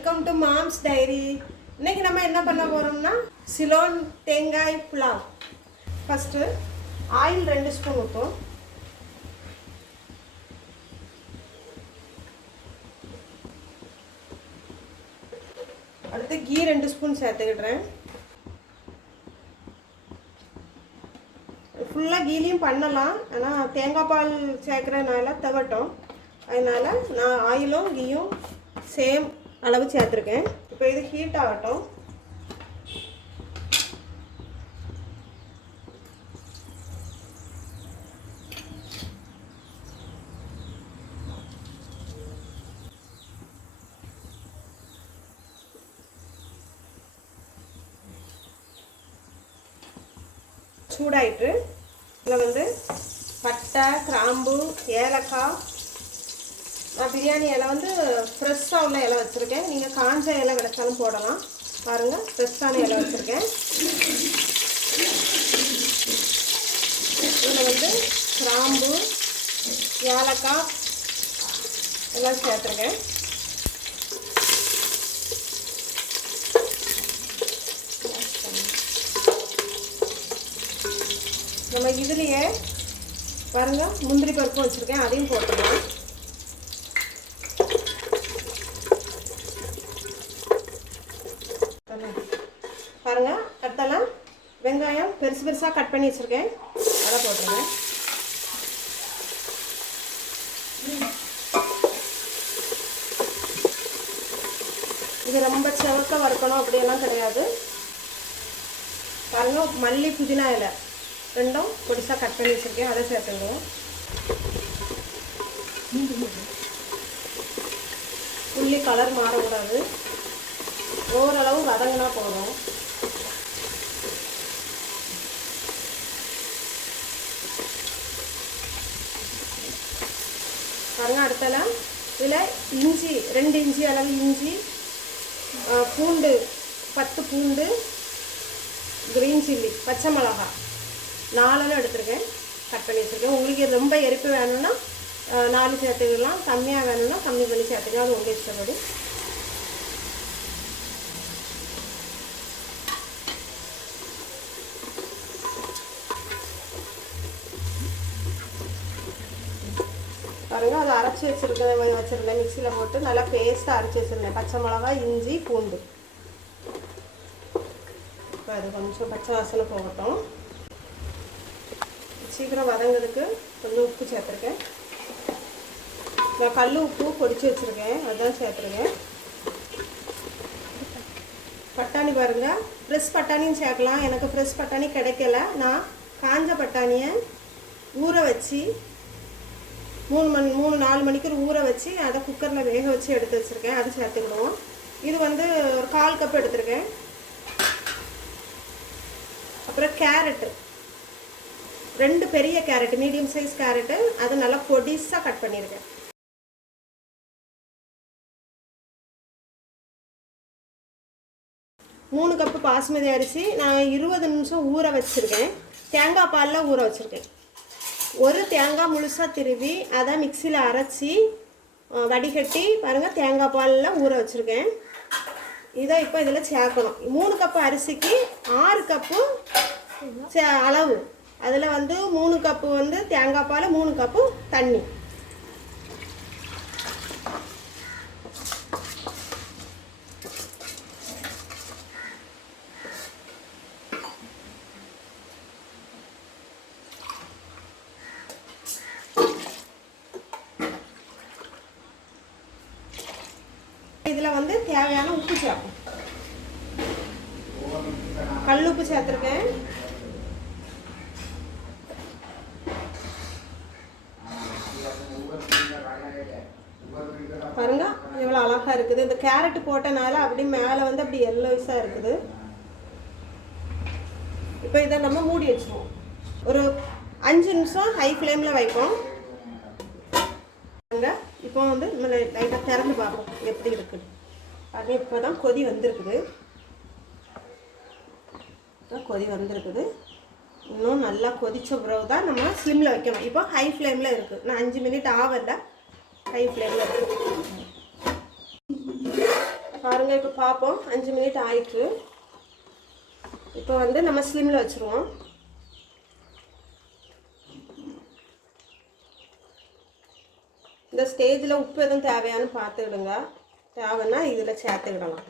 Welcome to moms diary. இன்னைக்கு நம்ம என்ன பண்ண போறோம்னா சிலோன் தேங்காய் புலாவ். ஃபர்ஸ்ட் ஆயில் 2 ஸ்பூன் ஊத்தும். அடுத்து கீ 2 ஸ்பூன் சேர்த்துக்கிடுறேன். ஃபுல்லாக கீலையும் பண்ணலாம், ஆனால் தேங்காய் பால் சேர்க்குறதுனால தவட்டும். அதனால் நான் ஆயிலும் கீயும் சேம் அளவு சேர்த்துருக்கேன். இப்போ இது ஹீட் ஆகட்டும். சூடாயிட்டு இதில் வந்து பட்டை, கிராம்பு, ஏலக்காய், நான் பிரியாணி இலை வந்து ஃப்ரெஷ்ஷாக உள்ள இலை வச்சுருக்கேன். நீங்கள் காஞ்ச இலை கிடைச்சாலும் போடலாம். பாருங்கள், ஃப்ரெஷ்ஷான இலை வச்சுருக்கேன். இதில் வந்து கிராம்பு, ஏலக்காய் எல்லாம் சேர்த்துருக்கேன். நம்ம இதுலேயே பாருங்கள் முந்திரி பருப்பு வச்சுருக்கேன், அதையும் போட்டுக்கலாம். பாருங்க, அடுத்தலாம் வெங்காயம் பெருசு பெருசாக கட் பண்ணி வச்சுருக்கேன், அதை போட்டுருங்க. இது ரொம்ப செவக்க வறுக்கணும் அப்படியெல்லாம் கிடையாது. பாருங்க, மல்லி, புதினா இலை ரெண்டும் பொடிசாக கட் பண்ணி வச்சுருக்கேன், அதை சேர்த்துங்க. உள்ளி கலர் மாறக்கூடாது, ஓரளவு வதங்கினா போதும். பாருங்க, அடுத்தலாம் இதில் இஞ்சி 2 இன்ச்சி அளவு இஞ்சி, பூண்டு 10 பூண்டு, கிரீன் சில்லி, பச்சை மிளகாய் 4 எடுத்துருக்கேன், கட் பண்ணி வச்சுருக்கேன். உங்களுக்கு ரொம்ப எரிப்பு வேணும்னா 4 சேர்த்துக்கலாம், கம்மியாக வேணும்னா கம்மி பண்ணி சேர்த்துக்கலாம், அது உங்கள் இஷ்டப்படி. பாருங்கள், அதை அரைச்சி வச்சுருந்தேன் மிக்சியில் போட்டு நல்லா பேஸ்ட்டாக அரைச்சி வச்சுருந்தேன். பச்சை மிளகாய், இஞ்சி, பூண்டு. இப்போ அது கொஞ்சம் பச்சை வாசனை போகட்டும். சீக்கிரம் வதங்கிறதுக்கு கொஞ்சம் உப்பு சேர்த்துருக்கேன். நான் கல் உப்பு பொடிச்சு வச்சுருக்கேன், அதுதான் சேர்த்துருக்கேன். பட்டாணி பாருங்கள், ஃப்ரெஷ் பட்டாணியும் சேர்க்கலாம். எனக்கு ஃப்ரெஷ் பட்டாணி கிடைக்கல, நான் காஞ்ச பட்டாணியை ஊற வச்சு 3-4 மணிக்கு ஊற வச்சு அதை குக்கரில் வேக வச்சு எடுத்து வச்சுருக்கேன், அதை சேர்த்துக்கிடுவோம். இது வந்து ஒரு 1/4 கப் எடுத்துருக்கேன். அப்புறம் கேரட்டு 2 பெரிய கேரட்டு, மீடியம் சைஸ் கேரட்டு, அதை நல்லா பொடிசாக கட் பண்ணியிருக்கேன். மூணு கப்பு பாஸ்மதி அரிசி நான் 20 நிமிஷம் ஊற வச்சுருக்கேன். தேங்காய் பாலில் ஊற வச்சுருக்கேன். ஒரு தேங்காய் முழுசாக திருவி அதை மிக்சியில் அரைச்சி வடிகட்டி பாருங்கள் தேங்காய் பாலில் ஊற வச்சுருக்கேன். இதை இப்போ இதில் சேர்க்கணும். 3 கப்பு அரிசிக்கு 6 கப்பு அளவு. அதில் வந்து 3 கப்பு வந்து தேங்காய் பால், 3 கப்பு தண்ணி. இதில் வந்து தேவையான உப்பு சேர்ப்போம். கல் உப்பு சேர்த்துருக்கேன். பாருங்க எவ்வளோ அழகாக இருக்குது. இந்த கேரட்டு போட்டனால அப்படி மேலே வந்து அப்படி எல்லோஸாக இருக்குது. இப்போ இதை நம்ம மூடி வச்சுருவோம். ஒரு 5 நிமிஷம் ஹை ஃப்ளேமில் வைப்போம். இப்போ வந்து நம்ம லைட்டாக திறந்து பார்ப்போம் எப்படி இருக்குது. அது இப்போ தான் கொதி வந்திருக்குது. இன்னும் நல்லா கொதிச்ச பிறகு தான் நம்ம ஸ்லிமில் வைக்கணும். இப்போ ஹை ஃப்ளேமில் இருக்குது. நான் 5 மினிட் ஆகல, ஹை ஃப்ளேமில் இருக்குது. பாருங்கள், இப்போ பார்ப்போம். 5 மினிட் ஆயிட்டு. இப்போ வந்து நம்ம ஸ்லிம்மில் வச்சுருவோம். இந்த ஸ்டேஜில் உப்பு எதுவும் தேவையானு பார்த்துக்கிடுங்க. தேவைன்னா இதில் சேர்த்துக்கிடலாம்.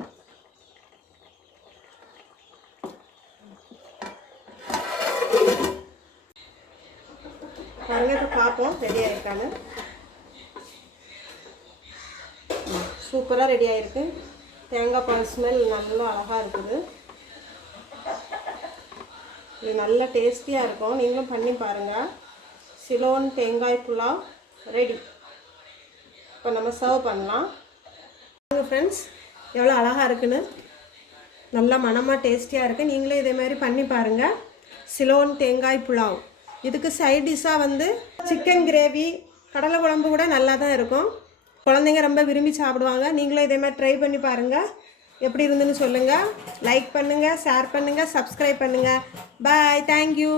பாருங்கள், இப்போ பார்ப்போம் ரெடி ஆகிருக்கான்னு. சூப்பராக ரெடி ஆகிருக்கு. தேங்காய் பால் ஸ்மெல் நல்லா அழகாக இருக்குது. இது நல்லா டேஸ்டியாக இருக்கும். நீங்களும் பண்ணி பாருங்கள். சிலோன் தேங்காய் புலாவ் ரெடி. இப்போ நம்ம சர்வ் பண்ணலாம். ஃப்ரெண்ட்ஸ், எவ்வளோ அழகாக இருக்குன்னு, நல்லா மனமாக டேஸ்டியாக இருக்குது. நீங்களே இதே மாதிரி பண்ணி பாருங்கள். சிலோன் தேங்காய் புலாவ். இதுக்கு சைட் டிஷ்ஷாக வந்து சிக்கன் கிரேவி, கடலை குழம்பு கூட நல்லா தான் இருக்கும். குழந்தைங்க ரொம்ப விரும்பி சாப்பிடுவாங்க. நீங்களும் இதே மாதிரி ட்ரை பண்ணி பாருங்கள். எப்படி இருந்துன்னு சொல்லுங்கள். லைக் பண்ணுங்கள், ஷேர் பண்ணுங்கள், சப்ஸ்கிரைப் பண்ணுங்கள். பாய், தேங்க்யூ.